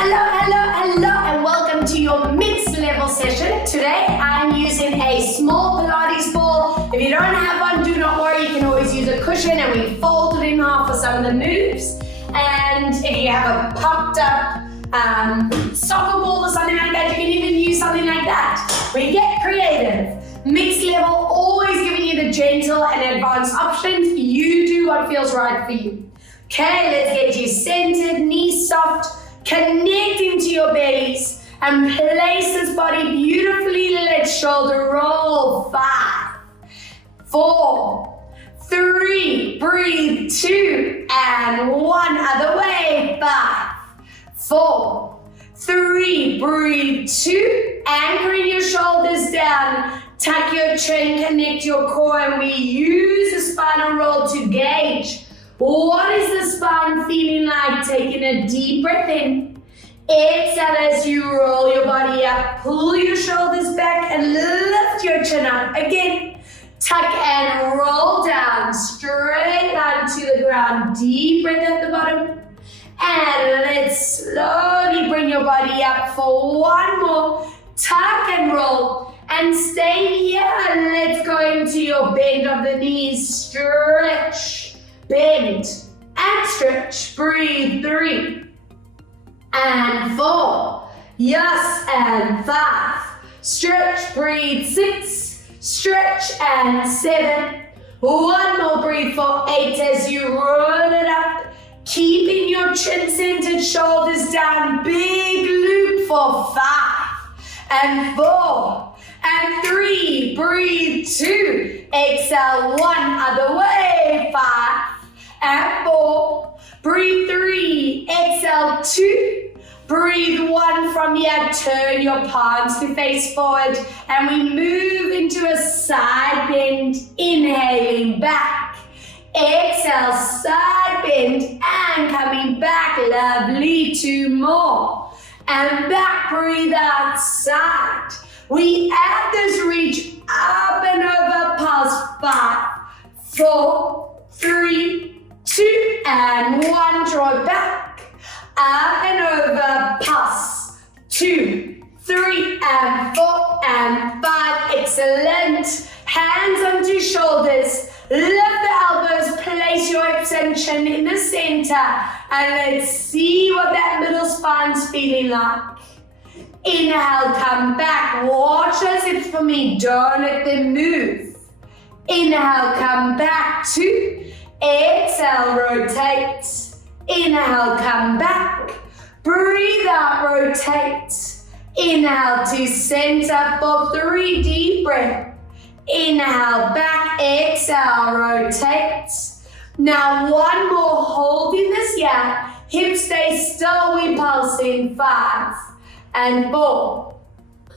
Hello, and welcome to your mixed level session. Today, I'm using a small Pilates ball. If you don't have one, do not worry. You can always use a cushion, and we fold it in half for some of the moves. And if you have a pumped up soccer ball or something like that, you can even use something like that. We get creative. Mixed level, always giving you the gentle and advanced options. You do what feels right for you. Okay, let's get you centered, knees soft, connecting to your bellies, and place this body beautifully. Let's shoulder roll. 5, 4, 3, breathe, 2, and 1, other way. 5, 4, 3, breathe, 2, anchoring your shoulders down, tuck your chin, connect your core, and we use the spinal roll to gauge. What is the spine feeling like? Taking a deep breath in. Exhale as you roll your body up. Pull your shoulders back and lift your chin up. Again, tuck and roll down. Straight line to the ground. Deep breath at the bottom. And let's slowly bring your body up for one more. Tuck and roll. And stay here. Let's go into your bend of the knees. Stretch. Bend and stretch. Breathe. 3 and 4. Yes, and 5. Stretch. Breathe. 6. Stretch and 7. One more. Breathe for 8 as you roll it up. Keeping your chin centered, shoulders down. Big loop for 5 and 4 and 3. Breathe. 2. Exhale. 1. Other way. 5 and 4, breathe 3, exhale 2, breathe 1 from here, turn your palms to face forward, and we move into a side bend, inhaling back, exhale, side bend, and coming back, lovely, 2 more, and back, breathe out, side, we add this reach, up and over, pulse, 5, 4, 3, 2 and 1, draw back, up and over, pulse, 2, 3 and 4 and 5, excellent, hands onto shoulders, lift the elbows, place your hips and chin in the center, and let's see what that middle spine's feeling like. Inhale, come back, watch those hips for me, don't let them move. Inhale, come back, 2, exhale, rotate. Inhale, come back. Breathe out, rotate. Inhale to center for 3, deep breath. Inhale, back, exhale, rotate. Now one more, holding this here. Hips stay still, we pulse in 5 and 4,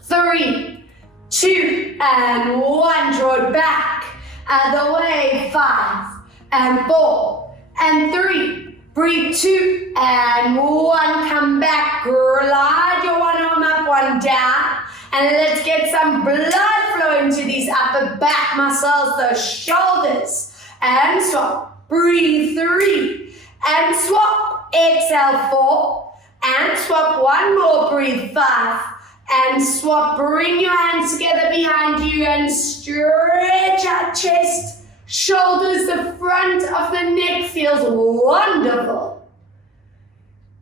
3, 2 and 1, draw it back. Other way, 5 and 4 and 3, breathe 2 and 1, come back, glide your one arm up, one down, and let's get some blood flowing to these upper back muscles, the shoulders, and swap, breathe 3 and swap, exhale 4 and swap, one more, breathe 5 and swap, bring your hands together behind you and stretch out chest, shoulders, the front of the neck feels wonderful.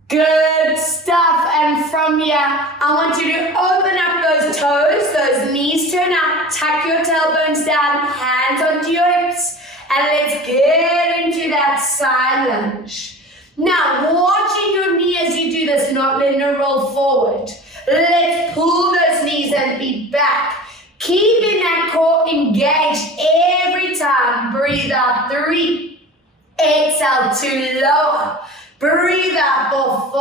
Good stuff. And from here, I want you to open up those toes, those knees turn up, tuck your tailbones down, hands onto your hips, and let's get into that side lunge. Now, watching your knee as you do this, not letting it roll forward. Let's pull those knees and feet back. Keeping that core engaged every time. Breathe out, 3. Exhale, 2, lower. Breathe out for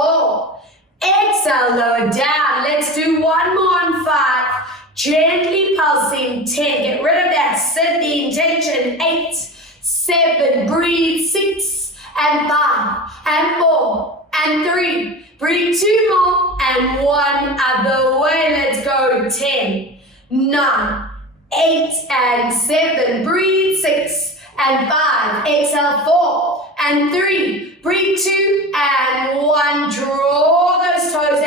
4. Exhale, lower down. Let's do one more on 5. Gently pulsing, 10. Get rid of that sitting tension. 8, 7, breathe, 6 and 5 and 4 and 3. Breathe 2 more and 1 other way. Let's go, 10. 9, 8 and 7, breathe 6 and 5, exhale 4 and 3, breathe 2 and 1, draw those toes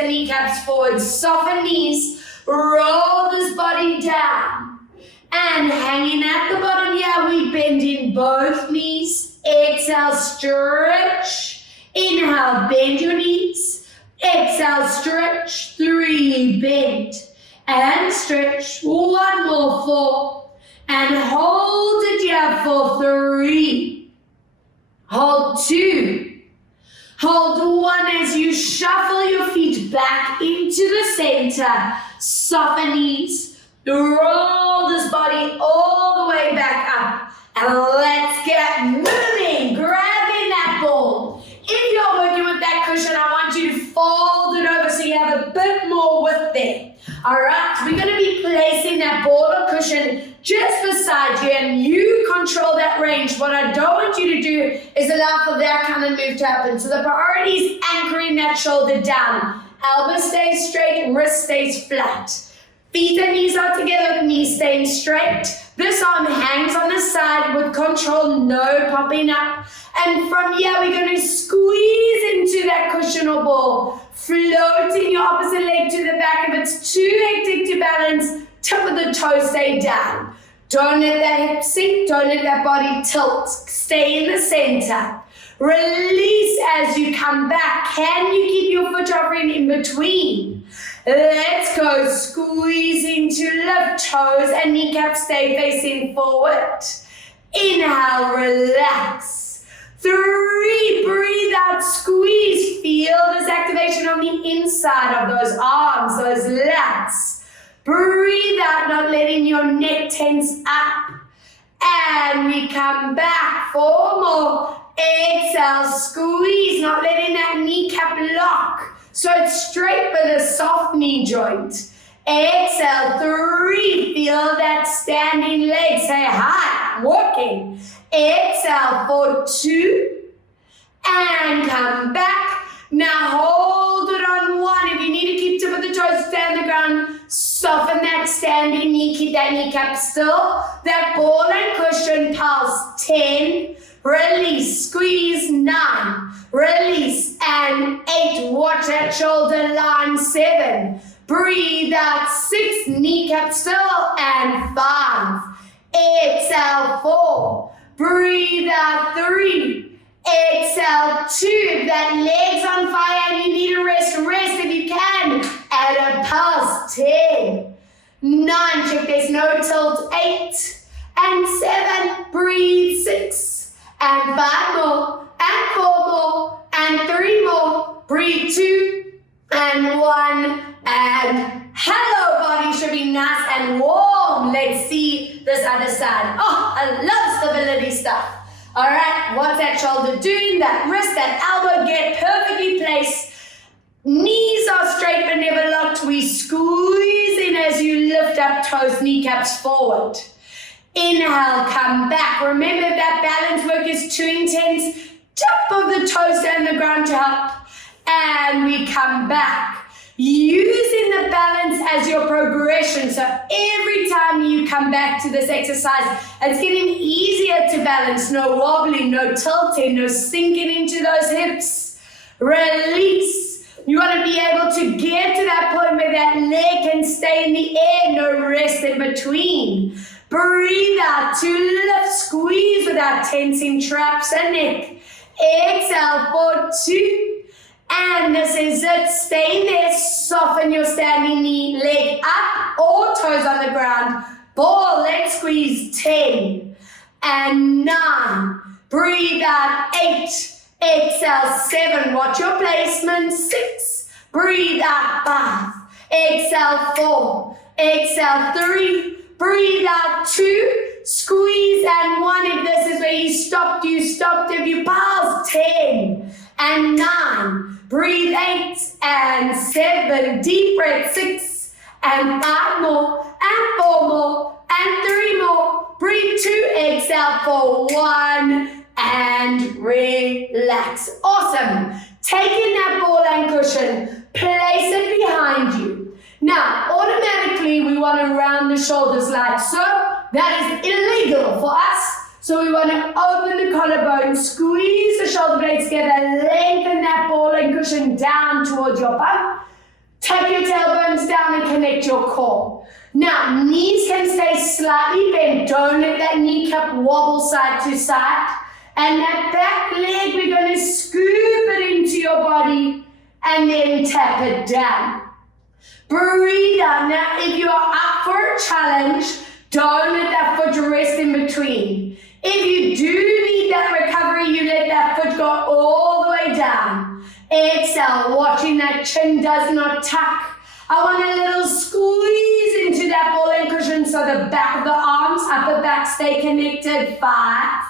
forward, soften knees, roll this body down. And hanging at the bottom here, we bend in both knees. Exhale, stretch. Inhale, bend your knees. Exhale, stretch. 3, bend. And stretch. 1 more, 4. And hold it here for 3. Hold 2. Hold 1 as you shuffle your feet back into the center. Soften knees. Roll this body all the way back up. And let's get moving. Grabbing that ball. If you're working with that cushion, I want you to fold it over so you have a bit more width there. Alright, we're going to be placing that ball or cushion just beside you, and you control that range. What I don't want you to do is allow for that kind of move to happen. So the priority is anchoring that shoulder down. Elbow stays straight, wrist stays flat. Feet and knees are together, knees staying straight. This arm hangs on the side with control, no popping up. And from here, we're going to squeeze into that cushion or ball, floating your opposite leg to the back. If it's too hectic to balance, tip of the toe stay down. Don't let that hip sink, don't let that body tilt. Stay in the center. Release as you come back. Can you keep your foot hovering in between? Let's go. Squeezing to lift, toes and kneecaps stay facing forward. Inhale, relax. 3, breathe out, squeeze. Feel this activation on the inside of those arms, those lats. Breathe out, not letting your neck tense up. And we come back. 4 more. Exhale, squeeze, not letting that kneecap lock. So it's straight but a soft knee joint. Exhale, 3, feel that standing leg. Say hi, walking. Exhale for 2, and come back. Now hold it on 1. If you need to keep tip of the toes, stay on the ground. Soften that standing knee, keep that kneecap still. That ball and cushion pulse. 10, release, squeeze. 9, release, and 8, watch that shoulder line. 7, breathe out. 6, kneecap still, and 5, exhale. 4, breathe out. 3, exhale. 2, if that leg's on fire and you need a rest, rest if you can. Add a pulse. 10, 9, check there's no tilt. 8, and 7, breathe. 6, and 5 more, and 4 more, and 3 more. Breathe. 2, and 1, and hello, body should be nice and warm. Let's see this other side. Oh, I love stability stuff. All right, what's that shoulder doing? That wrist, that elbow, get perfectly placed. Knees are straight but never locked. We squeeze in as you lift up toes, kneecaps forward. Inhale, come back. Remember, if that balance work is too intense, tip of the toes down the ground to help. And we come back. Using the balance as your progression. So every time you come back to this exercise, it's getting easier to balance. No wobbling, no tilting, no sinking into those hips. Release. You want to be able to get to that point where that leg can stay in the air, no rest in between. Breathe out to lift, squeeze without tensing traps and neck. Exhale for 2. And this is it. Stay there. Soften your standing knee, leg up or toes on the ground. Ball, leg squeeze. 10 and 9. Breathe out. 8. Exhale. 7. Watch your placement. 6. Breathe out. 5. Exhale. 4. Exhale. 3. Breathe out. 2. Squeeze and 1. If this is where you stopped, you stopped. If you paused, 10 and 9. Breathe. 8 and 7. Deep breath. 6 and 5 more, and 4 more, and 3 more. Breathe. 2. Exhale for 1 and relax. Awesome. Taking that ball and cushion, place it behind you. Now, automatically we want to round the shoulders like so. That is illegal for us. So we want to open the collarbone, squeeze the shoulder blades together, lengthen that ball and cushion down towards your bum. Take Take your tailbones down and connect your core. Now, knees can stay slightly bent. Don't let that kneecap wobble side to side. And that back leg, we're going to scoop it into your body and then tap it down. Breathe out. Now, if you are up for a challenge, don't let that foot rest in between. If you do need that recovery, you let that foot go all the way down. Exhale, watching that chin does not tuck. I want a little squeeze into that ball and cushion so the back of the arms, upper back stay connected. 5,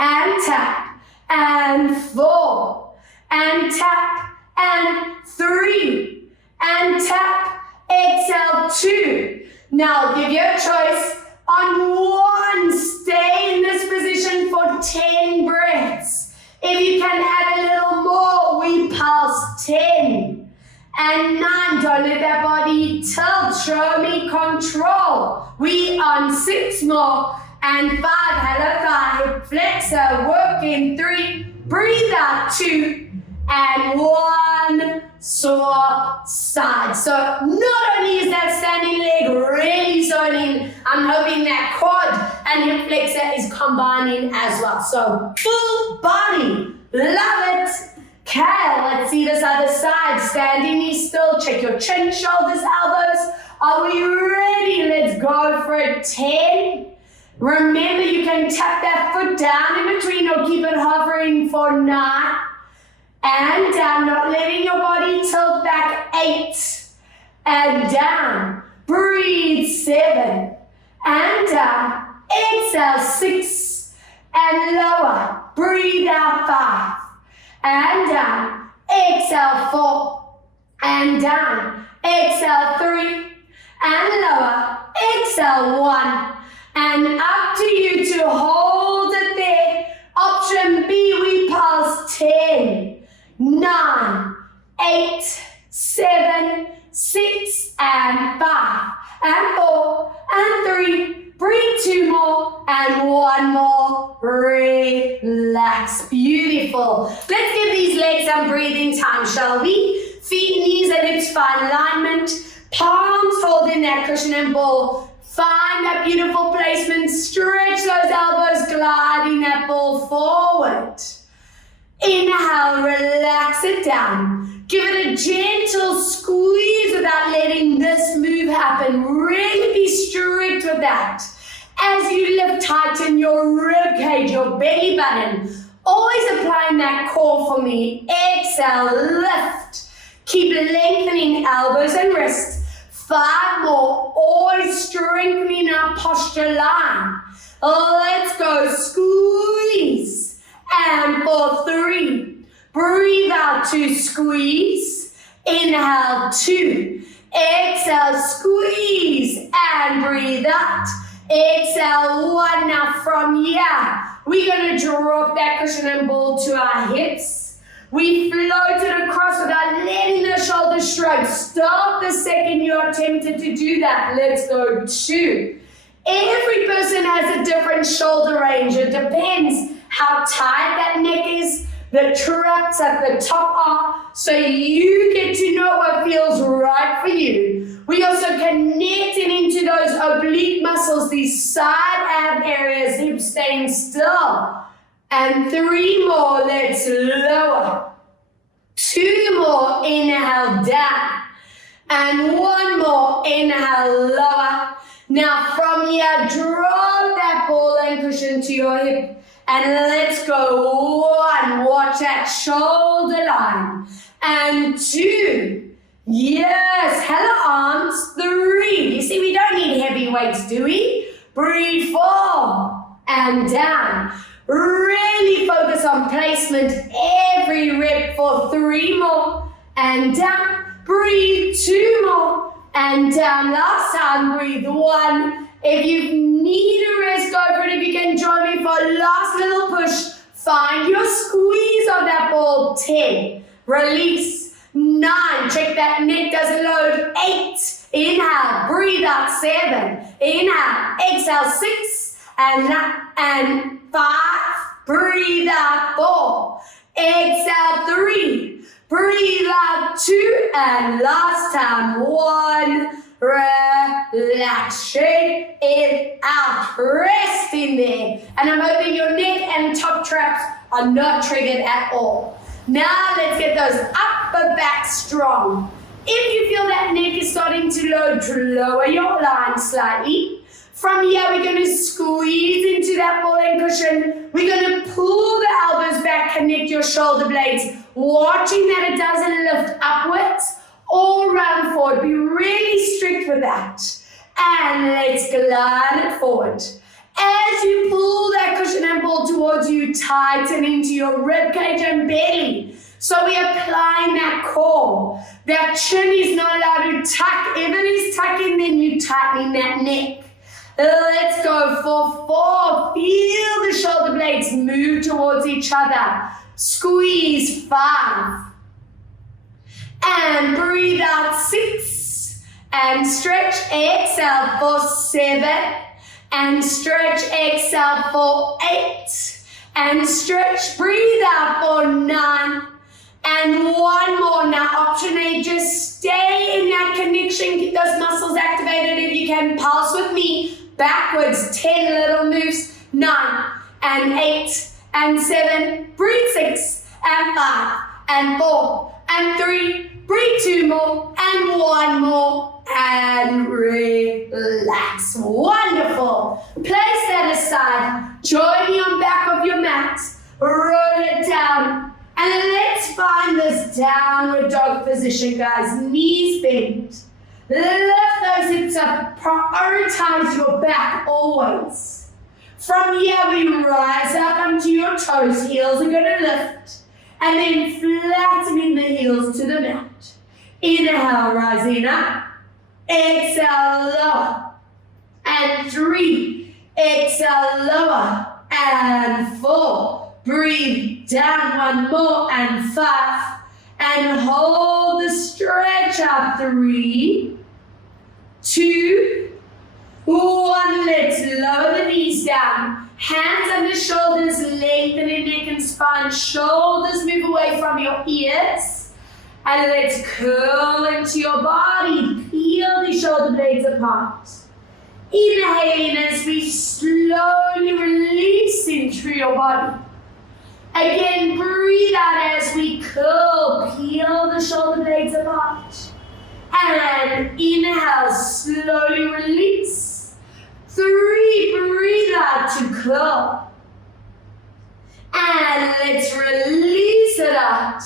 and tap, and 4, and tap, and 3, and tap. Exhale, 2. Now give you a choice. On 1, stay in this position for 10 breaths. If you can add a little more, we pulse 10. And 9, don't let that body tilt. Show me control. We on 6 more. And 5, hello thigh, hip flexor, work in 3, breathe out 2, and 1, swap side. So not only is that standing leg really zoning, I'm hoping that quad and hip flexor is combining as well. So full body, love it. Okay, let's see this other side. Standing knees still, check your chin, shoulders, elbows. Are we ready? Let's go for it. 10. Remember, you can tap that foot down in between or keep it hovering for 9. And down, not letting your body tilt back. 8. And down. Breathe. 7. And down. Exhale. 6. And lower. Breathe out. 5. And down. Exhale. 4. And down. Exhale. 3. And lower. Exhale. 1. And up to you to hold it there. Option B, we pulse 10, 9, 8, 7, 6, and 5, and 4, and 3. Breathe 2 more, and 1 more. Relax. Beautiful. Let's give these legs some breathing time, shall we? Feet, knees, and hips find alignment. Palms holding that cushion and ball. Find that beautiful placement, stretch those elbows, gliding that ball forward. Inhale, relax it down. Give it a gentle squeeze without letting this move happen. Really be strict with that. As you lift, tighten your rib cage, your belly button. Always applying that core for me. Exhale, lift. Keep lengthening elbows and wrists. 5 more, always strengthening our posture line. Let's go, squeeze. And for 3, breathe out 2, squeeze. Inhale, 2. Exhale, squeeze. And breathe out. Exhale, 1. Now from here, we're going to drop that cushion and ball to our hips. We float it across without letting the shoulders shrug. Stop the second you are tempted to do that. Let's go 2. Every person has a different shoulder range. It depends how tight that neck is, the traps at the top are, so you get to know what feels right for you. We also connecting into those oblique muscles, these side ab areas, hips staying still. And 3 more, let's lower. 2 more, inhale down. And 1 more, inhale lower. Now from here, drop that ball and cushion to your hip. And let's go. 1, watch that shoulder line. And 2, yes, hello arms. 3, you see we don't need heavy weights, do we? Breathe 4, and down. Really focus on placement every rep for 3 more, and down. Breathe 2 more, and down. Last time, breathe 1. If you need a rest, go for it. If you can join me for a last little push, find your squeeze of that ball. 10, release. 9, check that neck doesn't load. 8, inhale, breathe out. 7, inhale, exhale. 6, and 5, breathe out. 4, exhale. 3, Breathe out 2, and last time, 1. Relax, shake it out, rest in there. And I'm hoping your neck and top traps are not triggered at all. Now let's get those upper back strong. If you feel that neck is starting to lower your line slightly. From here, we're going to squeeze into that ball and cushion. We're going to pull the elbows back, connect your shoulder blades, watching that it doesn't lift upwards or round forward. Be really strict with that. And let's glide it forward. As you pull that cushion and ball towards you, tighten into your rib cage and belly. So we're applying that core. That chin is not allowed to tuck. If it is tucking, then you're tightening that neck. Let's go for 4. Feel the shoulder blades move towards each other. Squeeze 5. And breathe out 6. And stretch, exhale for 7. And stretch, exhale for 8. And stretch, breathe out for 9. And 1 more. Now option A, just stay in that connection. Keep those muscles activated if you can. Pulse with me. Backwards, 10 little moves. 9 and 8 and 7. Breathe 6 and 5 and 4 and 3. Breathe 2 more and 1 more. And relax. Wonderful. Place that aside. Join me on back of your mat. Roll it down. And let's find this downward dog position, guys. Knees bent. Lift those hips up. Prioritize your back always. From here, we rise up onto your toes. Heels are going to lift. And then flattening the heels to the mat. Inhale, rising up. Exhale, lower. And 3. Exhale, lower. And 4. Breathe down 1 more. And 5. And hold the stretch out. 3, 2, 1. Let's lower the knees down. Hands under shoulders, lengthening neck and spine. Shoulders move away from your ears. And let's curl into your body. Peel the shoulder blades apart. Inhaling as we slowly release into your body. Again, breathe out as we curl, peel the shoulder blades apart. And inhale, slowly release. 3, breathe out to curl. And let's release it out.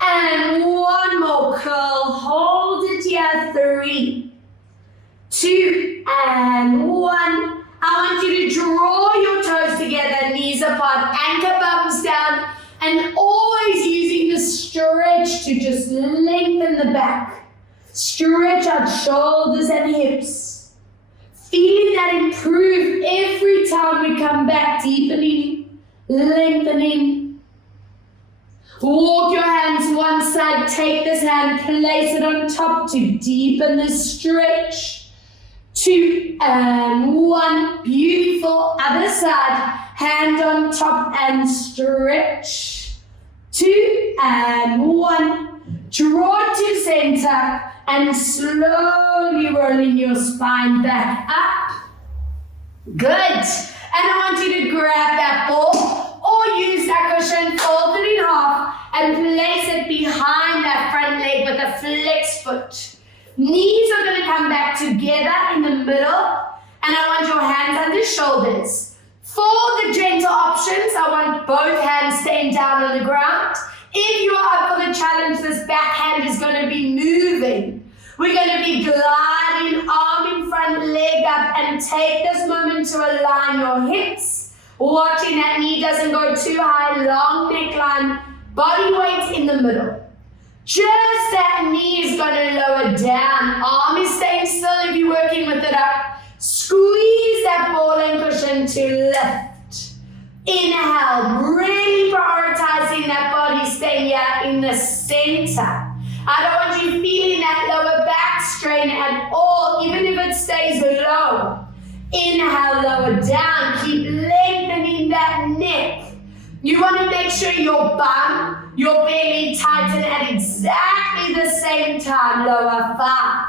And 1 more curl, hold it here. 3, 2, and 1. I want you to draw your toes together, knees apart, anchor bums down, and always using the stretch to just lengthen the back. Stretch out shoulders and hips. Feeling that improve every time we come back, deepening, lengthening. Walk your hands one side, take this hand, place it on top to deepen the stretch. 2 and 1. Beautiful. Other side. Hand on top and stretch. 2 and 1. Draw to center and slowly rolling your spine back up. Good. And I want you to grab that ball or use that cushion, fold it in half and place it behind that front leg with a flexed foot. Knees are going to come back together in the middle, and I want your hands under shoulders. For the gentle options, I want both hands staying down on the ground. If you are up for the challenge, this back hand is going to be moving. We're going to be gliding, arm in front, leg up, and take this moment to align your hips. Watching that knee doesn't go too high, long neckline, body weight in the middle. Just that knee is going to lower down. Arm is staying still if you're working with it up. Squeeze that ball and cushion to lift. Inhale, really prioritizing that body staying here in the center. I don't want you feeling that lower back strain at all, even if it stays low. Inhale, lower down. Keep lengthening that neck. You want to make sure your bum, your belly tighten at exactly the same time. Lower 5.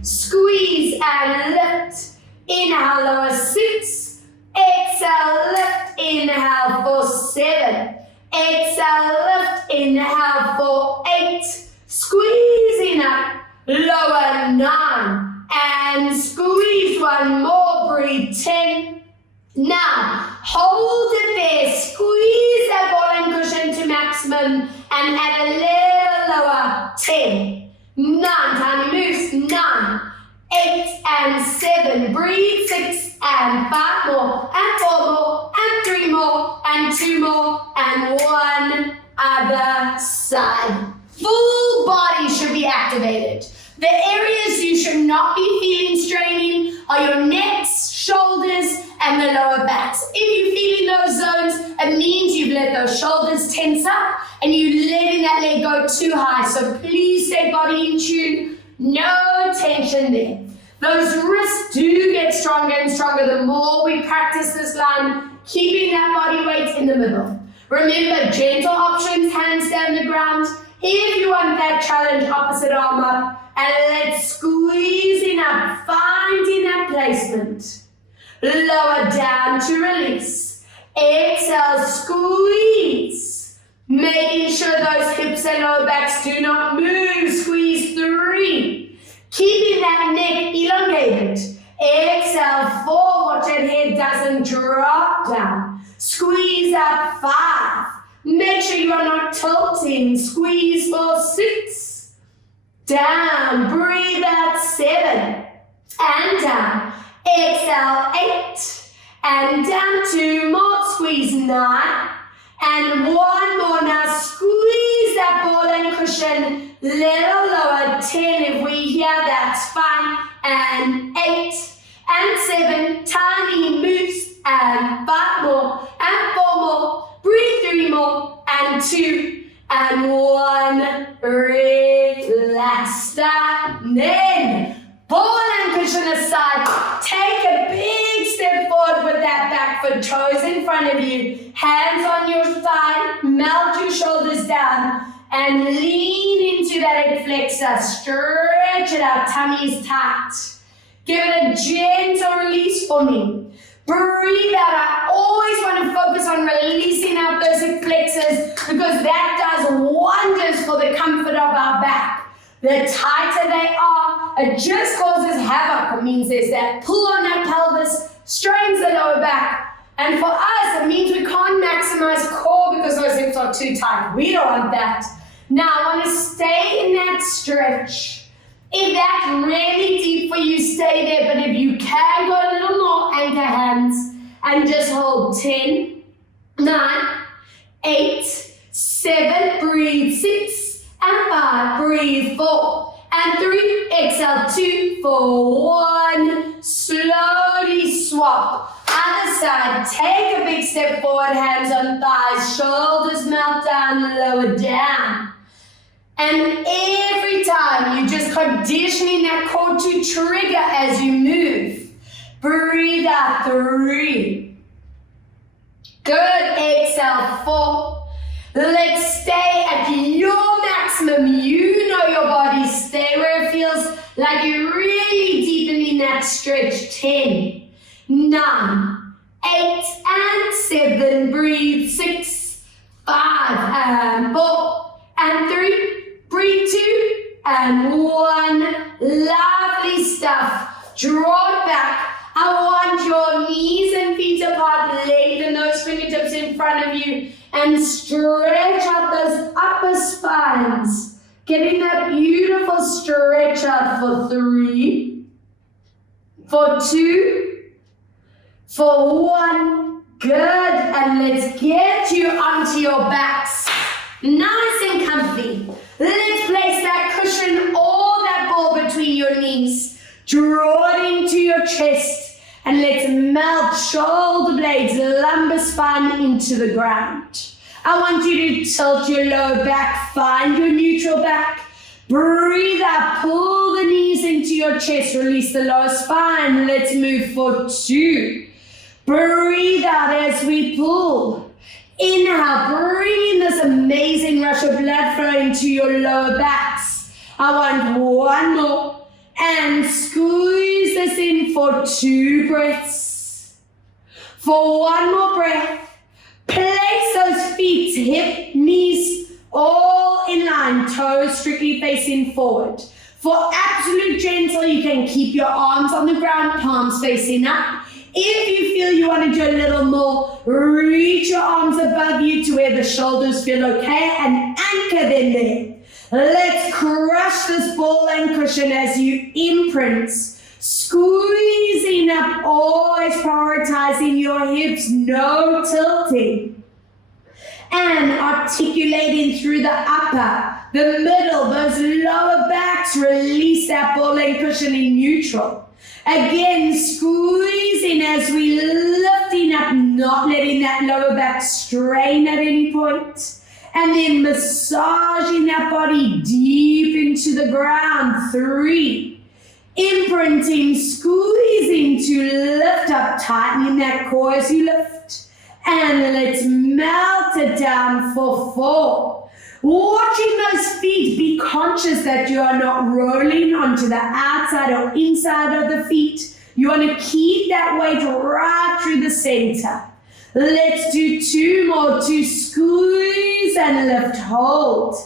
Squeeze and lift. Inhale, lower 6. Exhale, lift. Inhale for 7. Exhale, lift. Inhale for 8. Squeezing up. Lower 9. And squeeze one more. Breathe 10. Now, hold it there. Squeeze that ball and cushion to maximum. And add a little lower. 10. 9. Tiny moves. 9. 8 and 7. Breathe. 6 and 5 more. And 4 more. And 3 more. And 2 more. And 1 other side. Full body should be activated. The areas you should not be feeling straining are your necks, shoulders, and the lower backs. If you're feeling those zones, it means you've let those shoulders tense up and you're letting that leg go too high. So please stay body in tune. No tension there. Those wrists do get stronger and stronger the more we practice this line, keeping that body weight in the middle. Remember, gentle options, hands down the ground. If you want that challenge, opposite arm up, and let's squeezing up, finding that placement. Lower down to release. Exhale, squeeze. Making sure those hips and lower backs do not move. Squeeze 3. Keeping that neck elongated. Exhale 4. Watch that head doesn't drop down. Squeeze up 5. Make sure you are not tilting. Squeeze for 6. Down. Breathe out 7. And down. Exhale 8. And down 2 more. Squeeze 9. And 1 more. Now squeeze that ball and cushion. Little lower. 10 if we hear, that's fine. And 8. And 7. Tiny moves. And 5 more. And 4 more. Breathe 3 more, and 2, and 1, relax, stop, then, ball and cushion aside, take a big step forward with that back foot, toes in front of you, hands on your thigh, melt your shoulders down, and lean into that hip flexor, stretch it out, tummy is tight, give it a gentle release for me. Breathe out. I always want to focus on releasing out those hip flexors because that does wonders for the comfort of our back. The tighter they are, it just causes havoc. It means there's that pull on that pelvis, strains the lower back. And for us, it means we can't maximize core because those hips are too tight. We don't want that. Now, I want to stay in that stretch. If that's really deep for you, stay there. But if you can, go a little more, anchor hands and just hold 10, 9, 8, 7, breathe 6, and 5, breathe 4, and 3, exhale 2, for 1, slowly swap. Other side, take a big step forward, hands on thighs, shoulders melt down, lower down. And every time you're just conditioning that core to trigger as you move. Breathe out 3. Good, exhale 4. Let's stay at your maximum. You know your body. Stay where it feels like you're really deepening that stretch. 10, 9, 8, and 7. Breathe 6, 5, and 4, and 3. Breathe 2 and 1. Lovely stuff. Draw it back. I want your knees and feet apart. Lengthen those fingertips in front of you and stretch out those upper spines. Getting that beautiful stretch out for 3, for 2, for 1. Good. And let's get you onto your backs. Nice and comfy. Let's place that cushion or that ball between your knees. Draw it into your chest and let's melt shoulder blades, lumbar spine into the ground. I want you to tilt your lower back, find your neutral back. Breathe out, pull the knees into your chest, release the lower spine. Let's move for 2. Breathe out as we pull. Inhale, bring in this amazing rush of blood flowing to your lower backs. I want one more. And squeeze this in for 2 breaths. For one more breath, place those feet, hip, knees, all in line, toes strictly facing forward. For absolute gentle, you can keep your arms on the ground, palms facing up. If you feel you want to do a little more, reach your arms above you to where the shoulders feel okay and anchor them there. Let's crush this ball and cushion as you imprint. Squeezing up, always prioritizing your hips, no tilting. And articulating through the upper, the middle, those lower backs, release that ball and cushion in neutral. Again, squeezing as we lifting up, not letting that lower back strain at any point. And then massaging that body deep into the ground. 3. Imprinting, squeezing to lift up, tightening that core as you lift. And let's melt it down for 4. Watching those feet, be conscious that you are not rolling onto the outside or inside of the feet. You want to keep that weight right through the center. Let's do 2 more to squeeze and lift, hold.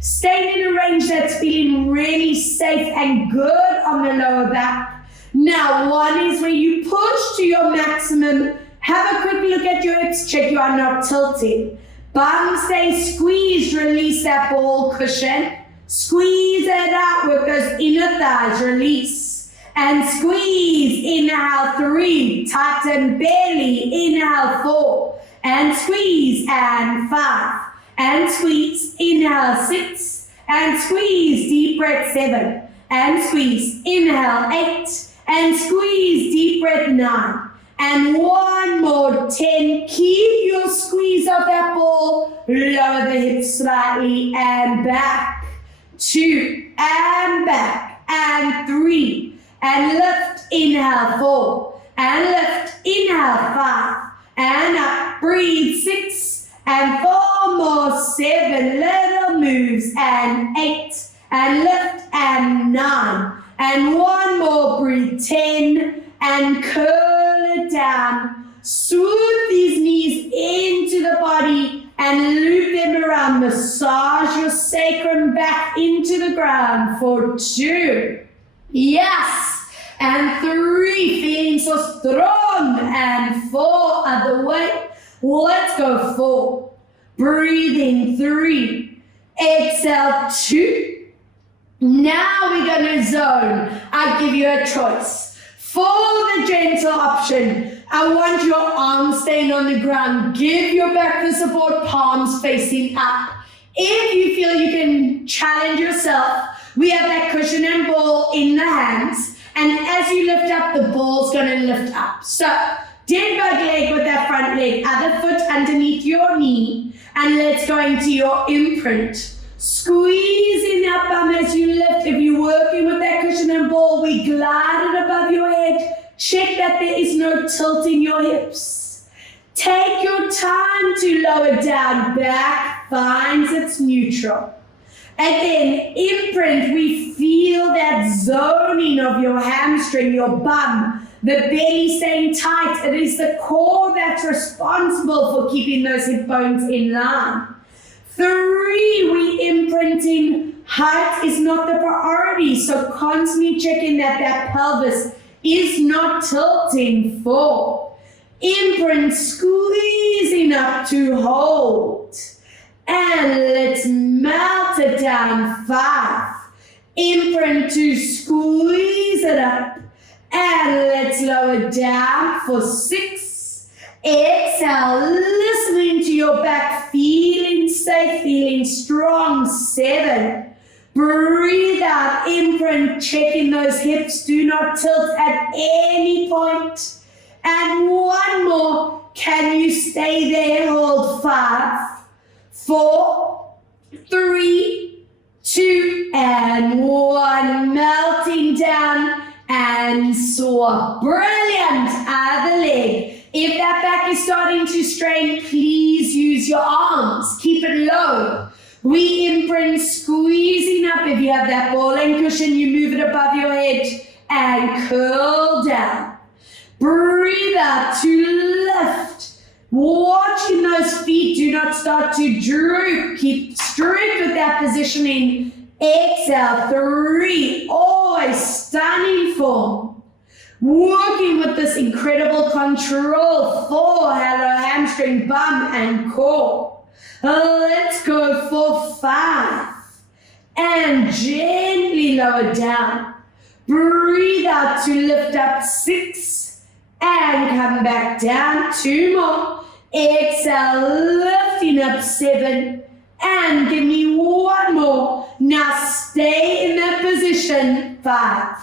Stay in a range that's feeling really safe and good on the lower back. Now 1 is where you push to your maximum. Have a quick look at your hips, check you are not tilting. Bum stay squeezed, release that ball cushion. Squeeze it out with those inner thighs, release. And squeeze, inhale 3, tighten belly, inhale 4. And squeeze, and 5. And squeeze, inhale 6. And squeeze, deep breath 7. And squeeze, inhale 8. And squeeze, deep breath 9. And 1 more, 10. Keep your squeeze of that ball. Lower the hips slightly and back. 2 and back. And 3. And lift, inhale 4. And lift, inhale 5. And up, breathe 6. And 4 more, 7 little moves. And 8. And lift, and 9. And 1 more, breathe 10. And curl it down. Swoop these knees into the body and loop them around. Massage your sacrum back into the ground for 2. Yes. And 3. Feeling so strong. And 4. Other way. Let's go 4. Breathing 3. Exhale 2. Now we're going to zone. I give you a choice. For the gentle option, I want your arms staying on the ground. Give your back the support, palms facing up. If you feel you can challenge yourself, we have that cushion and ball in the hands. And as you lift up, the ball's going to lift up. So, dead bug leg with that front leg, other foot underneath your knee. And let's go into your imprint. Squeezing that bum as you lift. If you're working with that cushion and ball, we glide it above your head. Check that there is no tilt in your hips. Take your time to lower down. Back finds its neutral. Again, imprint, we feel that zoning of your hamstring, your bum, the belly staying tight. It is the core that's responsible for keeping those hip bones in line. 3, we imprinting. Height is not the priority, so constantly checking that that pelvis is not tilting. 4, imprint, squeezing up to hold. And let's melt it down. 5, imprint to squeeze it up. And let's lower down for 6. Exhale, listening to your back, feeling safe, feeling strong. 7. Breathe out, imprint, checking those hips. Do not tilt at any point. And 1 more. Can you stay there? Hold. 5, 4, 3, 2, and 1. Melting down and swap. Brilliant. Other leg. If that back is starting to strain, please use your arms. Keep it low. We imprint squeezing up. If you have that ball and cushion, you move it above your head and curl down. Breathe out to lift. Watching those feet do not start to droop. Keep strict with that positioning. Exhale, 3. Always stunning form. Working with this incredible control. 4. Hello, hamstring, bum, and core. Let's go for 5. And gently lower down. Breathe out to lift up. 6. And come back down. 2 more. Exhale, lifting up. 7. And give me 1 more. Now stay in that position. 5,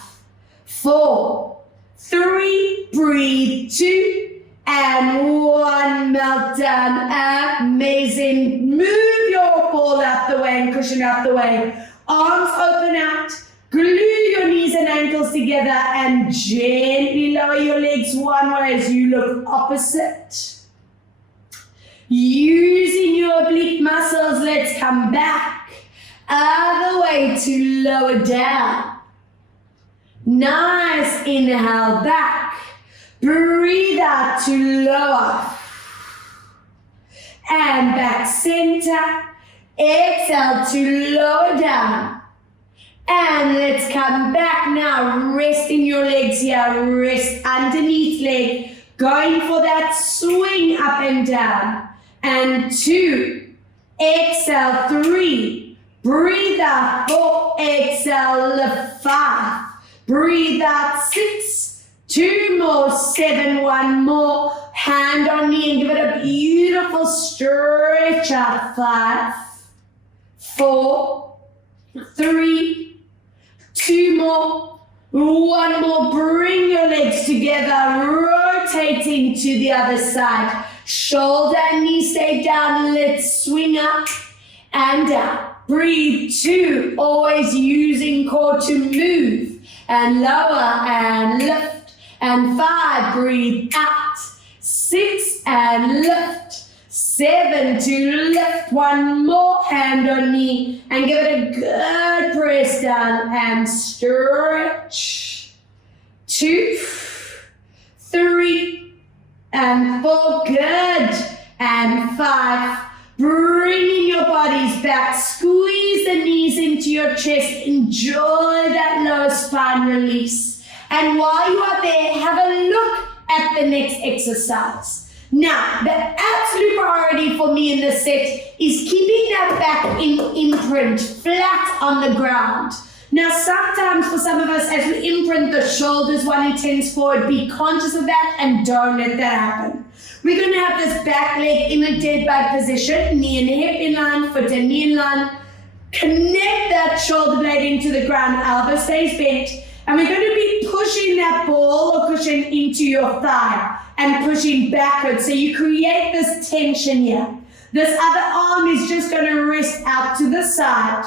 4, 3, breathe. 2, and 1. Melt down. Amazing. Move your ball out the way and cushion out the way. Arms open out. Glue your knees and ankles together and gently lower your legs one way as you look opposite. Using your oblique muscles, let's come back. Other way to lower down. Nice. Inhale back. Breathe out to lower. And back center. Exhale to lower down. And let's come back now. Resting your legs here. Rest underneath leg. Going for that swing up and down. And 2. Exhale, 3. Breathe out. 4. Exhale, lift. 5. Breathe out. 6. 2 more. 7. 1 more. Hand on knee and give it a beautiful stretch out. 5, 4, 3, 2 more. 1 more. Bring your legs together. Rotating to the other side. Shoulder and knee stay down. Let's swing up and down. Breathe. 2. Always using core to move. And lower and lift. And 5. Breathe out. 6 and lift. 7 to lift. 1 more. Hand on knee. And give it a good press down and stretch. 2, 3, and 4, good, and 5, bringing your bodies back, squeeze the knees into your chest, enjoy that lower spine release, and while you are there, have a look at the next exercise. Now, the absolute priority for me in this set is keeping that back in imprint, flat on the ground. Now, sometimes for some of us, as we imprint the shoulders, one tends forward, be conscious of that and don't let that happen. We're going to have this back leg in a dead bug position, knee and hip in line, foot and knee in line. Connect that shoulder blade into the ground, elbow stays bent, and we're going to be pushing that ball or cushion into your thigh and pushing backwards. So you create this tension here. This other arm is just going to rest out to the side.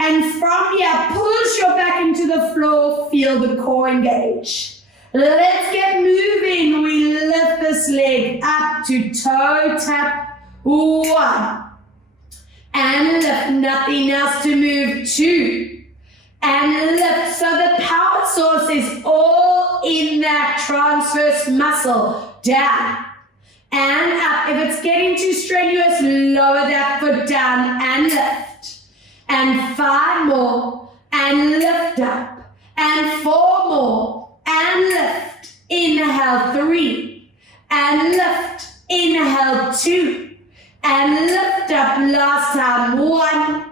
And from here, push your back into the floor, feel the core engage. Let's get moving. We lift this leg up to toe tap. 1. And lift, nothing else to move. 2. And lift. So the power source is all in that transverse muscle. Down and up. If it's getting too strenuous, lower that foot down and lift. And 5 more, and lift up, and 4 more, and lift. Inhale, 3, and lift. Inhale, 2, and lift up. Last time, 1,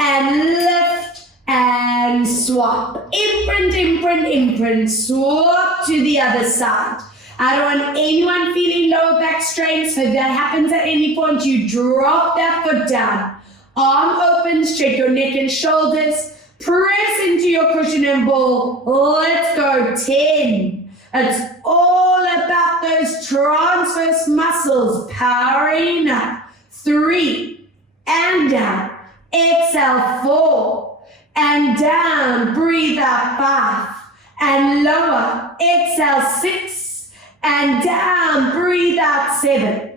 and lift, and swap. Imprint, imprint, imprint. Swap to the other side. I don't want anyone feeling lower back strain, so if that happens at any point, you drop that foot down. Arm open, straight your neck and shoulders. Press into your cushion and ball. Let's go. 10. It's all about those transverse muscles. Powering up. 3. And down. Exhale. 4. And down. Breathe out. 5. And lower. Exhale. 6. and down, breathe out 7,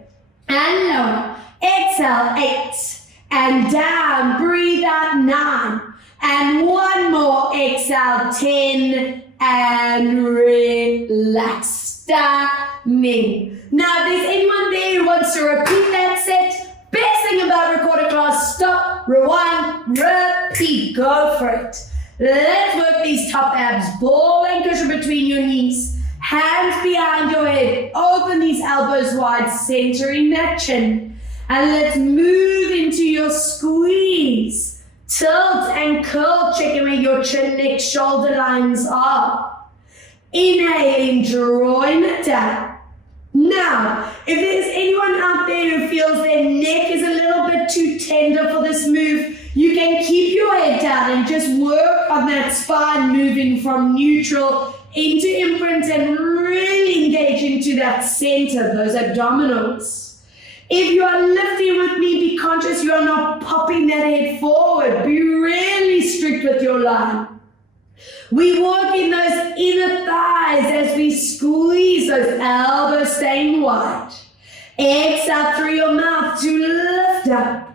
and lower, exhale 8, and down, breathe out 9, and one more, exhale 10, and relax, stunning. Now if there's anyone there who wants to repeat that set, best thing about recorded class, stop, rewind, repeat, go for it. Let's work these top abs, ball and cushion between your knees, hands behind your head, open these elbows wide, centering that chin, and let's move into your squeeze, tilt and curl, checking where your chin, neck, shoulder lines are. Inhaling, drawing it down. Now, if there's anyone out there who feels their neck is a little bit too tender for this move, you can keep your head down and just work on that spine, moving from neutral into imprint and really engage into that center, those abdominals. If you are lifting with me, be conscious you are not popping that head forward. Be really strict with your line. We work in those inner thighs as we squeeze those elbows staying wide. Exhale through your mouth to lift up.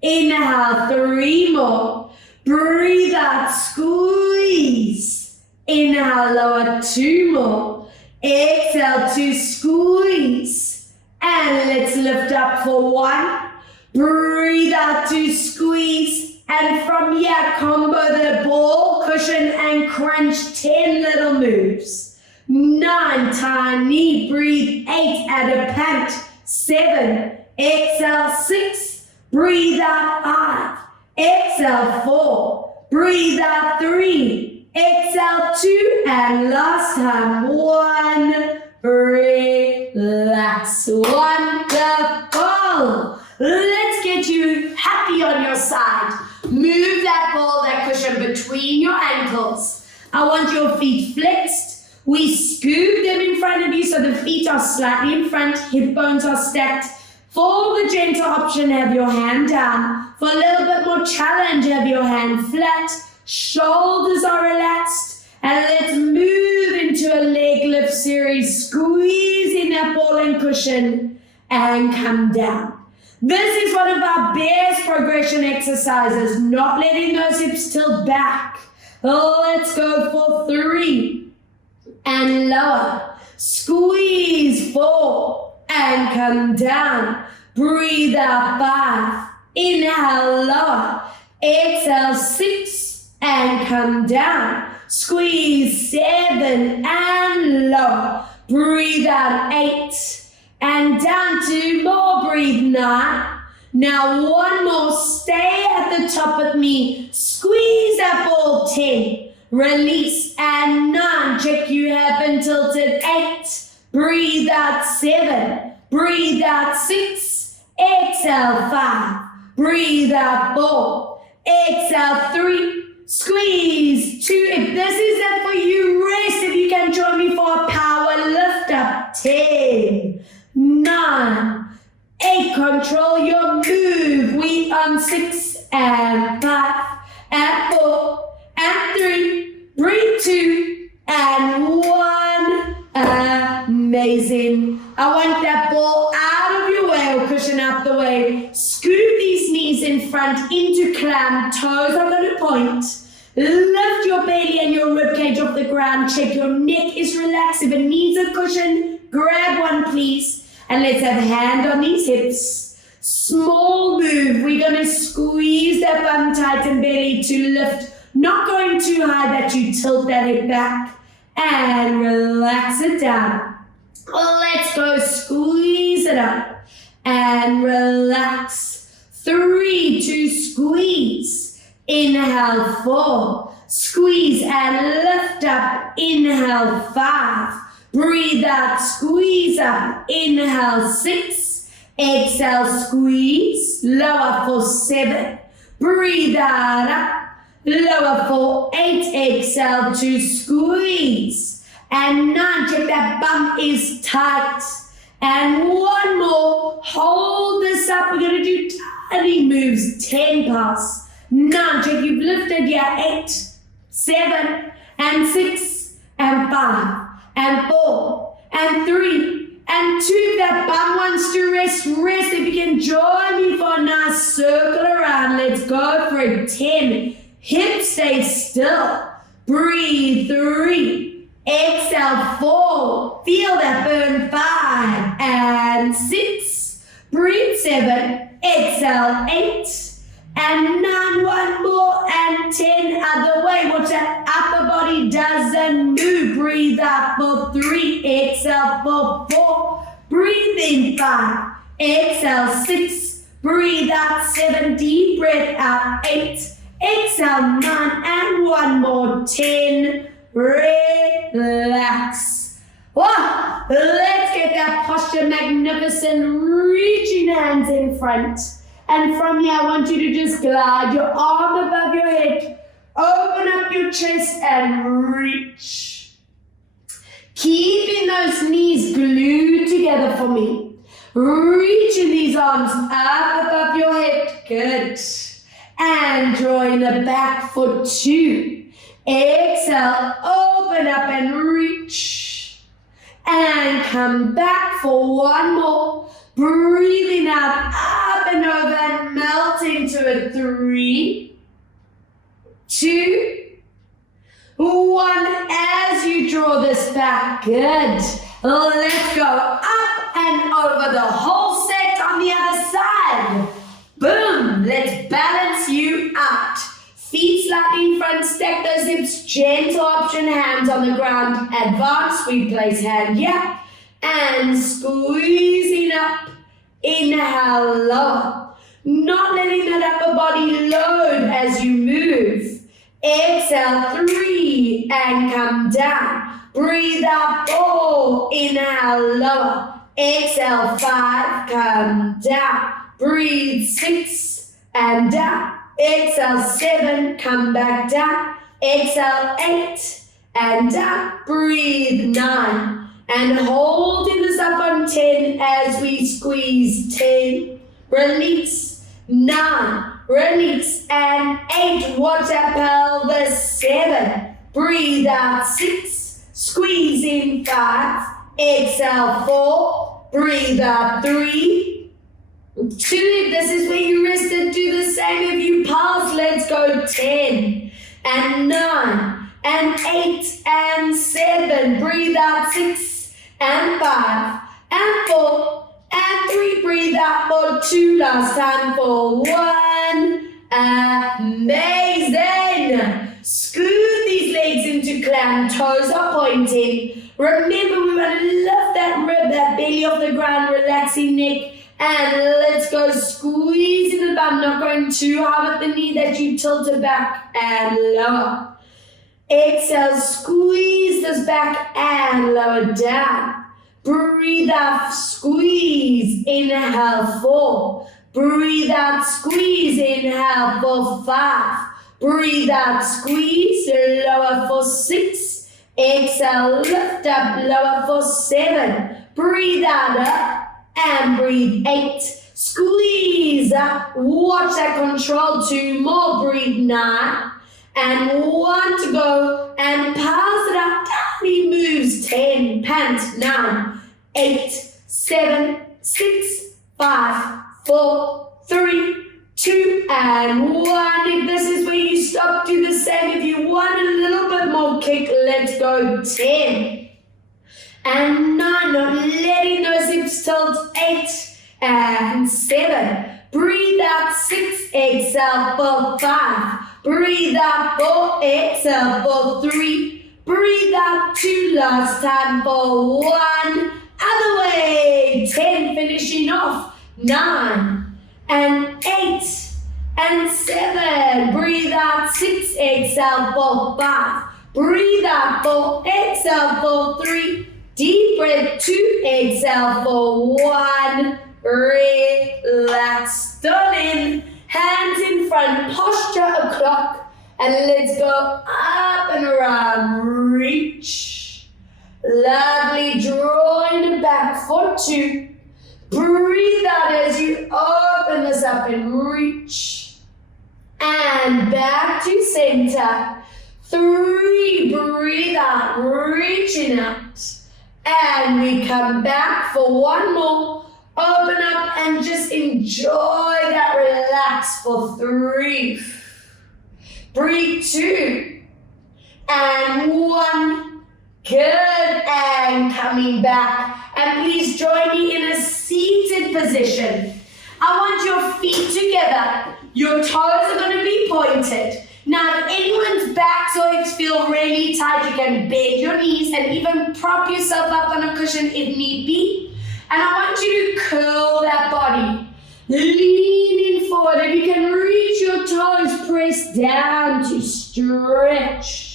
Inhale, 3 more. Breathe out, squeeze. Inhale, lower, 2 more. Exhale to squeeze. And let's lift up for 1. Breathe out to squeeze. And from here, combo the ball, cushion, and crunch, 10 little moves. 9, tiny, breathe, 8, add a pant, 7, exhale, 6, breathe out, 5, exhale, 4, breathe out, 3, exhale, 2, and last time, 1, relax, wonderful. Let's get you happy on your side. Move that ball, that cushion between your ankles. I want your feet flexed. We scoop them in front of you so the feet are slightly in front, hip bones are stacked. For the gentle option, have your hand down. For a little bit more challenge, have your hand flat. Shoulders are relaxed. And let's move into a leg lift series. Squeeze in that ball and cushion and come down. This is one of our best progression exercises, not letting those hips tilt back. Let's go for 3 and lower. Squeeze 4 and come down. Breathe out 5. Inhale, lower. Exhale 6 and come down. Squeeze 7 and lower. Breathe out 8. And down 2 more, breathe 9. Now 1 more, stay at the top with me. Squeeze that ball, 10. Release, and 9. Check you haven't tilted, 8. Breathe out 7. Breathe out 6. Exhale 5. Breathe out 4. Exhale 3. Squeeze 2. If this is it for you, rest. If you can join me for a power lift up, 10. 9, 8, control your move. We on 6 and 5 and 4 and 3. Breathe 2 and 1. Amazing. I want that ball out of your way or cushion out the way. Scoop these knees in front into clam. Toes are going to point. Lift your belly and your ribcage off the ground. Check your neck is relaxed. If it needs a cushion, grab one, please. And let's have a hand on these hips. Small move. We're going to squeeze that bum tight and belly to lift. Not going too high that you tilt that hip back. And relax it down. Let's go. Squeeze it up. And relax. 3 to squeeze. Inhale 4. Squeeze and lift up. Inhale 5. Breathe out, squeeze up. Inhale 6. Exhale, squeeze. Lower for 7. Breathe out up. Lower for 8. Exhale to squeeze. And 9. Check that bum is tight. And 1 more. Hold this up. We're going to do tiny moves. 10 pass. 9. Check you've lifted your 8, 7, and 6, and 5. And 4, and 3 and 2. If that bum wants to rest. If you can join me for a nice circle around, let's go for it. 10. Hips stay still. Breathe. 3. Exhale. 4. Feel that burn. 5 and 6. Breathe. 7. Exhale. 8 and 9. One more and 10. Other way. Watch that upper body doesn't move. Breathe out for 3. Exhale for 4. Breathe in. 5. Exhale. 6. Breathe out. 7. Deep breath out. 8. Exhale. 9 and one more. 10. Relax. Wow. Let's get that posture magnificent. Reaching hands in front. And from here, I want you to just glide your arm above your head. Open up your chest and reach. Keeping those knees glued together for me. Reaching these arms up above your head. Good. And drawing the back foot 2. Exhale, open up and reach. And come back for one more. Breathing out, up and over and melting to a 3, 2, 1. As you draw this back, good. Let's go up and over the whole set on the other side. Boom, let's balance you out. Feet slightly in front, stack those hips, gentle option, hands on the ground. Advance, we place hand here. And squeezing up, inhale, lower. Not letting that upper body load as you move. Exhale, 3 and come down. Breathe out, 4, inhale, lower. Exhale, 5, come down. Breathe, 6 and down. Exhale, 7, come back down. Exhale, 8 and down. Breathe, 9. And holding this up on 10 as we squeeze. 10, release. 9, release. And 8, watch that pelvis. 7, breathe out. 6, squeeze in. 5, exhale. 4, breathe out. 3, 2, if this is where you rested, do the same. If you pulse, let's go. 10 and 9 and 8 and 7, breathe out. 6 and 5 and 4 and 3, breathe out for 2, last time for 1. Amazing. Scoot these legs into clam, toes are pointing. Remember, we want to lift that rib, that belly off the ground, relaxing neck. And let's go squeezing the bum, not going too hard at the knee that you tilted back and lower. Exhale, squeeze this back and lower down. Breathe out, squeeze, inhale 4. Breathe out, squeeze, inhale for 5. Breathe out, squeeze, lower for 6. Exhale, lift up, lower for 7. Breathe out, up. And breathe 8, squeeze up, watch that control. 2 more, breathe 9, and 1 to go, and pass it up, tiny moves. 10, pant, 9, 8, 7, 6, 5, 4, 3, 2, and 1. If this is where you stop, do the same. If you want a little bit more kick, let's go. 10 and 9, not letting those hips tilt. 8 and 7, breathe out. 6, exhale for 5, breathe out 4, exhale for 3, breathe out 2, last time for 1, other way. 10, finishing off. 9 and 8 and 7, breathe out. 6, exhale for 5, breathe out 4, exhale for 3, deep breath. 2, exhale for 1. Relax. Turn in. Hands in front. Posture a clock. And let's go up and around. Reach. Lovely. Drawing it back for 2. Breathe out as you open this up and reach. And back to center. 3. Breathe out. Reaching out. And we come back for one more. Open up and just enjoy that relax for 3. Breathe 2 and 1. Good, and coming back. And please join me in a seated position. I want your feet together. Your toes are going to be pointed. Now, if anyone's backs or hips feel really tight, you can bend your knees and even prop yourself up on a cushion if need be. And I want you to curl that body. Leaning forward. If you can reach your toes, press down to stretch.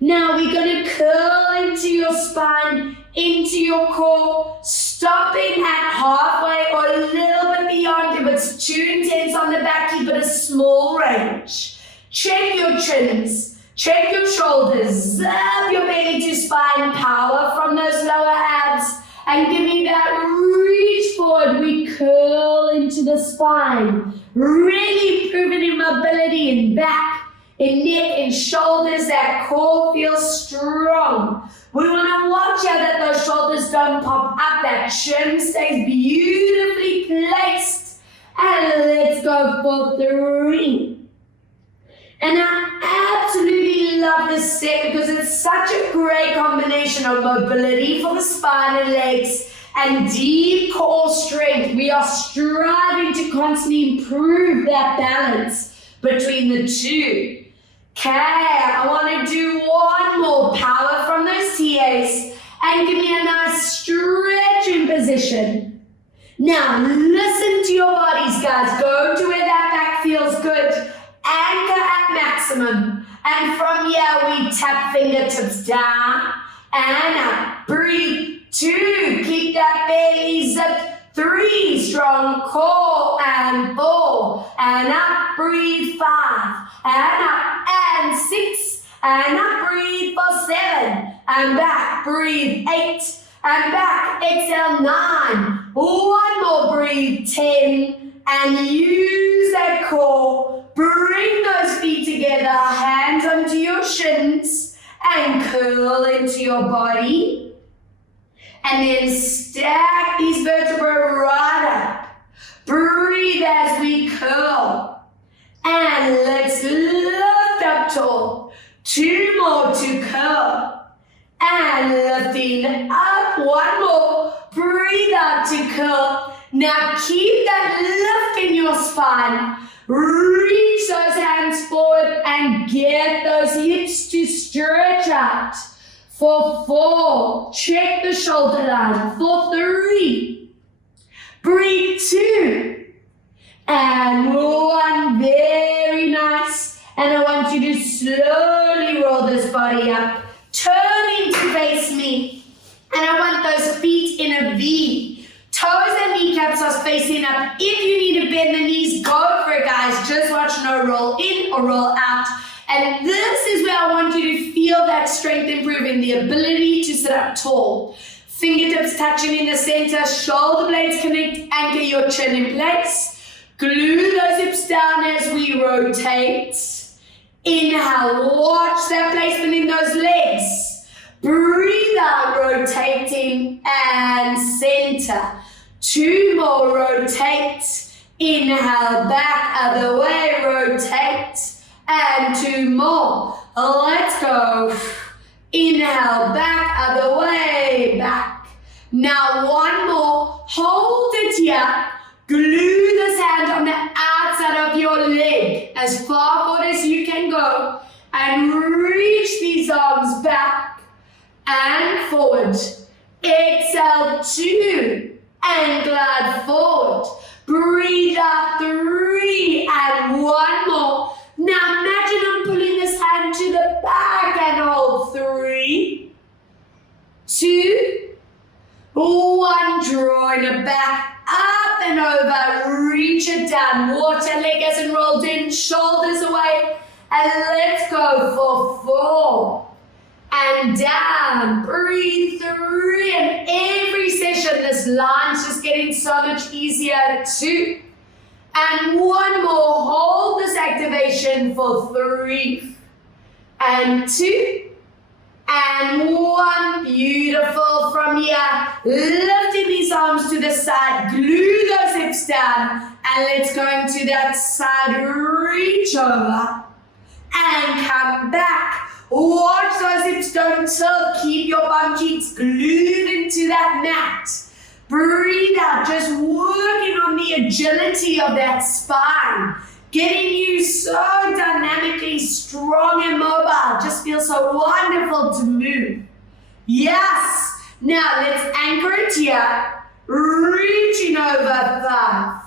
Now we're going to curl into your spine, into your core, stopping at halfway or a little bit beyond. If it's too intense on the back, keep it a small range. Check your chins, check your shoulders, zip your belly to spine, power from those lower abs, and give me that reach forward. We curl into the spine, really improving in mobility in back, in neck, in shoulders. That core feels strong. We want to watch out that those shoulders don't pop up, that chin stays beautifully placed. And let's go for 3. And I absolutely love this set because it's such a great combination of mobility for the spine and legs and deep core strength. We are striving to constantly improve that balance between the two. Okay, I want to do one more. Power from those TAs and give me a nice stretching position. Now, listen to your bodies, guys. Go to where that back feels good. Anchor at maximum. And from here, we tap fingertips down and up. Breathe. 2. Keep that belly zipped. 3. Strong core. And 4. And up. Breathe. 5. And up. And 6. And up. Breathe for 7. And back. Breathe. 8. And back. Exhale. 9. One more. Breathe. 10. And use that core. Bring those feet together, hands onto your shins, and curl into your body. And then stack these vertebrae right up. Breathe as we curl. And let's lift up tall. 2 more to curl. And lifting up. 1 more. Breathe out to curl. Now keep that lift in your spine. Reach those hands forward and get those hips to stretch out. For 4, check the shoulder line. For 3, breathe 2, and 1, very nice. And I want you to slowly roll this body up, turning to face me. And I want those feet in a V. Toes and kneecaps are facing up. If you need to bend the knees, go for it, guys. Just watch no roll in or roll out. And this is where I want you to feel that strength improving, the ability to sit up tall. Fingertips touching in the center, shoulder blades connect, anchor your chin in place. Glue those hips down as we rotate. Inhale, watch that placement in those legs. Breathe out, rotating and center. 2 more, rotate. Inhale, back, other way, rotate. And 2 more. Let's go. Inhale, back, other way, back. Now 1 more. Hold it here. Glue this hand on the outside of your leg as far forward as you can go. And reach these arms back and forward. Exhale, 2. And glide forward. Breathe out, 3. And 1 more. Now imagine I'm pulling this hand to the back and hold 3, 2, 1. Drawing it back, up and over. Reach it down. Water leg hasn't rolled in. Shoulders away. And let's go for 4. And down. Breathe 3. And every session, this line's just getting so much easier. 2. And 1 more. Hold this activation for 3. And 2. And one. Beautiful. From here, lifting these arms to the side, glue those hips down, and let's go into that side, reach over, and come back. Watch those hips don't tilt, keep your bum cheeks glued into that mat. Breathe out, just working on the agility of that spine, getting you so dynamically strong and mobile. Just feels so wonderful to move. Yes. Now let's anchor it here, reaching over 5,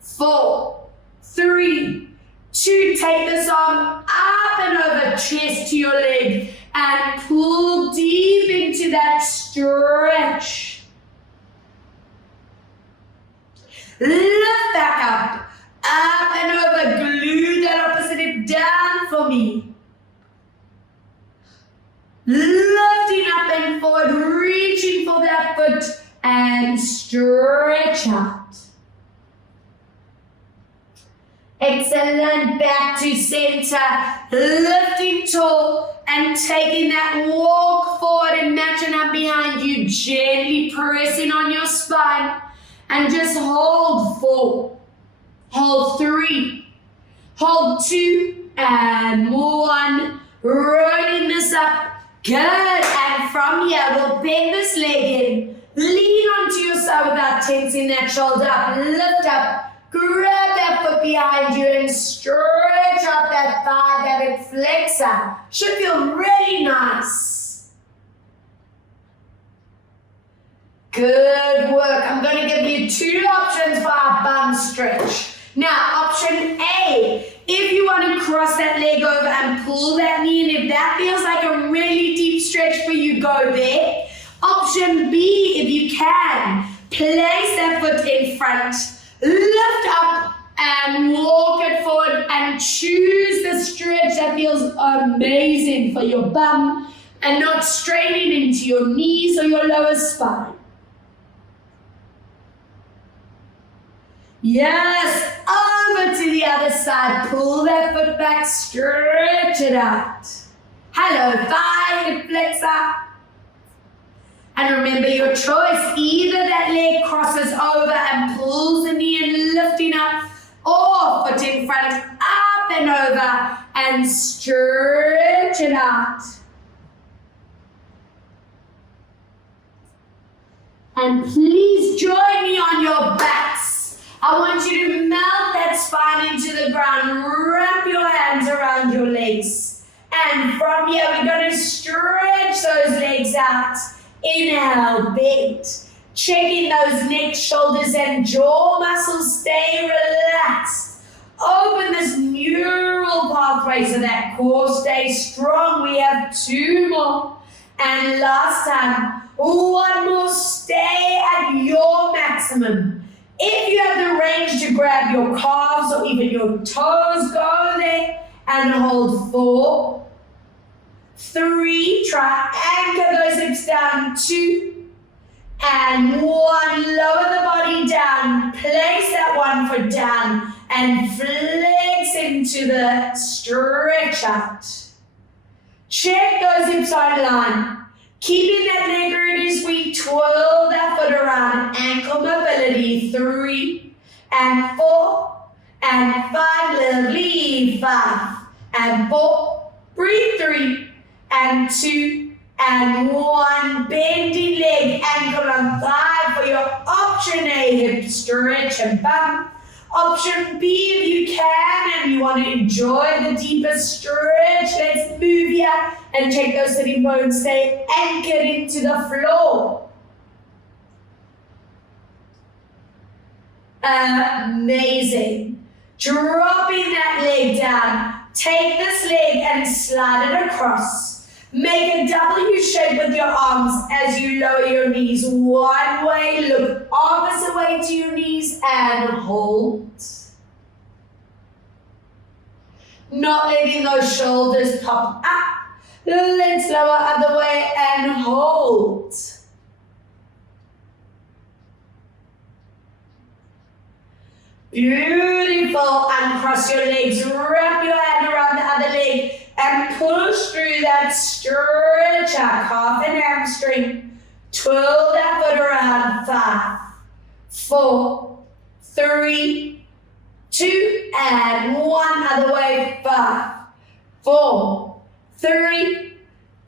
4, 3, 2. Take this arm up and over, chest to your leg, and pull deep into that stretch. Lift back up and over, glue that opposite hip down for me. Lifting up and forward, reaching for that foot, and stretch out. Excellent, back to center, lifting tall and taking that walk forward and matching up behind you, gently pressing on your spine, and just hold 4, hold 3, hold 2, and 1, rolling this up. Good, and from here, we'll bend this leg in, lean onto your side without tensing that shoulder up, lift up, grab that foot behind you and stretch out that thigh, that flexor. Should feel really nice. Good work. I'm going to give you 2 options for our bum stretch. Now, option A, if you want to cross that leg over and pull that knee in, if that feels like a really deep stretch for you, go there. Option B, if you can, place that foot in front, lift up and walk it forward and choose the stretch that feels amazing for your bum and not straining into your knees or your lower spine. Yes, over to the other side. Pull that foot back, stretch it out. Hello, thigh, hip flexor. And remember your choice. Either that leg crosses over and pulls the knee and lifting up, or foot in front, up and over, and stretch it out. And please join me on your backs. I want you to melt that spine into the ground. Wrap your hands around your legs. And from here, we're going to stretch those legs out. Inhale, bend. Checking those neck, shoulders, and jaw muscles. Stay relaxed. Open this neural pathway so that core stays strong. We have 2 more. And last time, 1 more. Stay at your maximum. If you have the range to grab your calves or even your toes, go there and hold 4, 3, try anchor those hips down, 2, and 1, lower the body down, place that 1 foot down and flex into the stretch out. Check those hips on line. Keeping that leg really sweet, twirl that foot around, ankle mobility, 3 and 4 and 5, lovely, 5 and 4, breathe, 3 and 2 and 1, bending leg, ankle and thigh for your option A, hip stretch and bum. Option B, if you can and you want to enjoy the deeper stretch, let's move here and check those sitting bones stay anchored into the floor. Amazing. Dropping that leg down. Take this leg and slide it across. Make a W shape with your arms as you lower your knees. One way, look opposite way to your knees and hold. Not letting those shoulders pop up. Let's lower other way and hold. Beautiful. Uncross your legs. Wrap your hand around the other leg and push through that stretch stretch our calf and hamstring. Twirl that foot around. 5, 4, 3, 2, and 1. Other way. 5, 4, 3,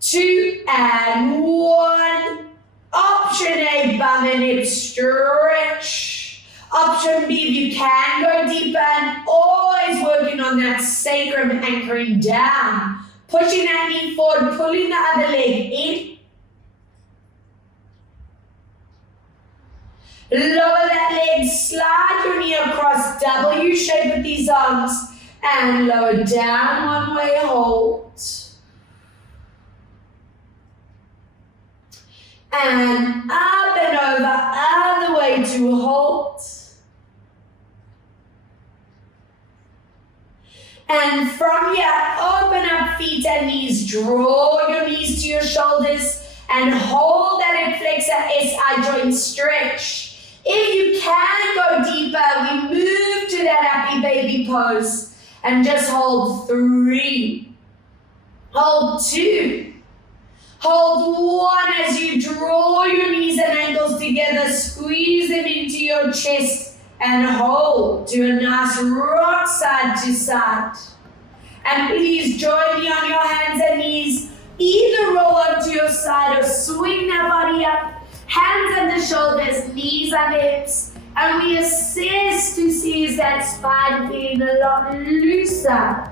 2, and 1. Option A, bum and hip stretch. Option B, if you can go deeper, and always working on that sacrum anchoring down. Pushing that knee forward, pulling the other leg in. Lower that leg, slide your knee across, W shape with these arms, and lower down, one way, hold. And up and over, other way to hold. And from here, open up feet and knees, draw your knees to your shoulders, and hold that hip flexor SI joint stretch. If you can go deeper, we move to that happy baby pose, and just hold 3, hold 2, hold 1 as you draw your knees and ankles together, squeeze them into your chest, and hold to a nice rock side to side. And please join me on your hands and knees. Either roll onto your side or swing that body up. Hands under shoulders, knees under hips. And we assess to see is that spine feeling a lot looser.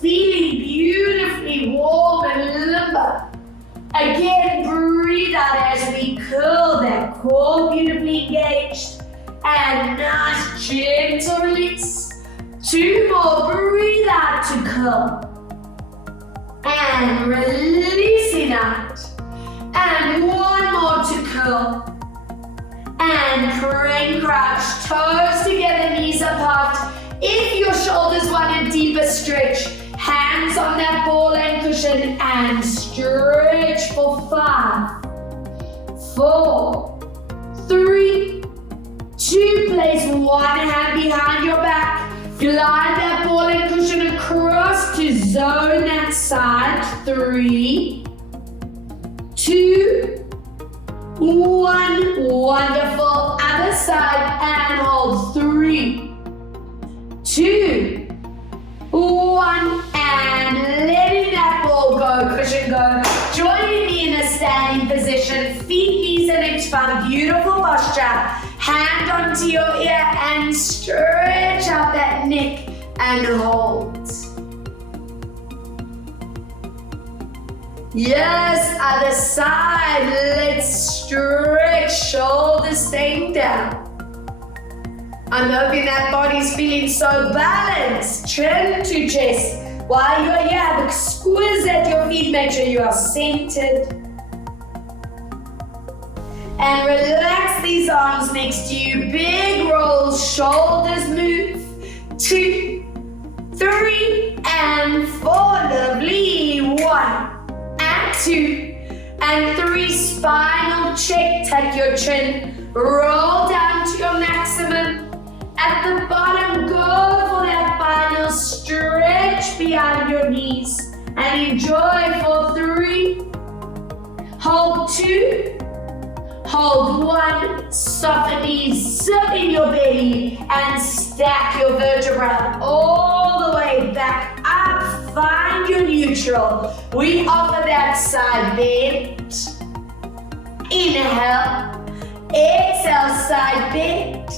Feeling beautifully warm and limber. Again, breathe out as we curl that core beautifully engaged. And nice gentle release. 2 more, breathe out to curl. And releasing out. And 1 more to curl. And crane crouch, toes together, knees apart. If your shoulders want a deeper stretch, hands on that ball and cushion and stretch for 5, 4, 3, 2, place 1 hand behind your back. Glide that ball and cushion across to zone that side. 3, 2, 1. Wonderful. Other side and hold. 3, 2, 1. And letting that ball go. Cushion go. Joining me in a standing position. Feet, knees, and hips found. Beautiful posture. Hand onto your ear and stretch out that neck and hold. Yes, other side. Let's stretch, shoulders staying down. I'm hoping that body's feeling so balanced. Chin to chest. While you're here, have a squeeze at your feet. Make sure you are centered. And relax these arms next to you. Big rolls, shoulders move. 2, 3, and 4. Lovely. 1, and 2, and 3. Spinal check. Tuck your chin. Roll down to your maximum. At the bottom, go for that final stretch behind your knees. And enjoy for 3. Hold 2. Hold 1, soften knees, zip in your belly, and stack your vertebrae all the way back up. Find your neutral. We offer that side bend. Inhale, exhale, side bend,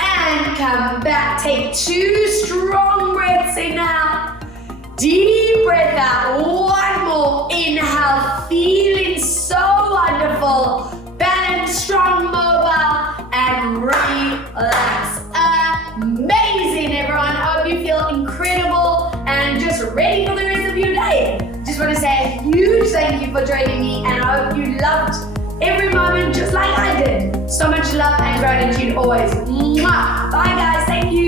and come back. Take 2 strong breaths in now. Deep breath out. 1 more. Inhale, feeling so wonderful. Balance, strong, mobile, and relax. Amazing, everyone. I hope you feel incredible and just ready for the rest of your day. Just want to say a huge thank you for joining me, and I hope you loved every moment just like I did. So much love and gratitude always. Mwah. Bye, guys. Thank you.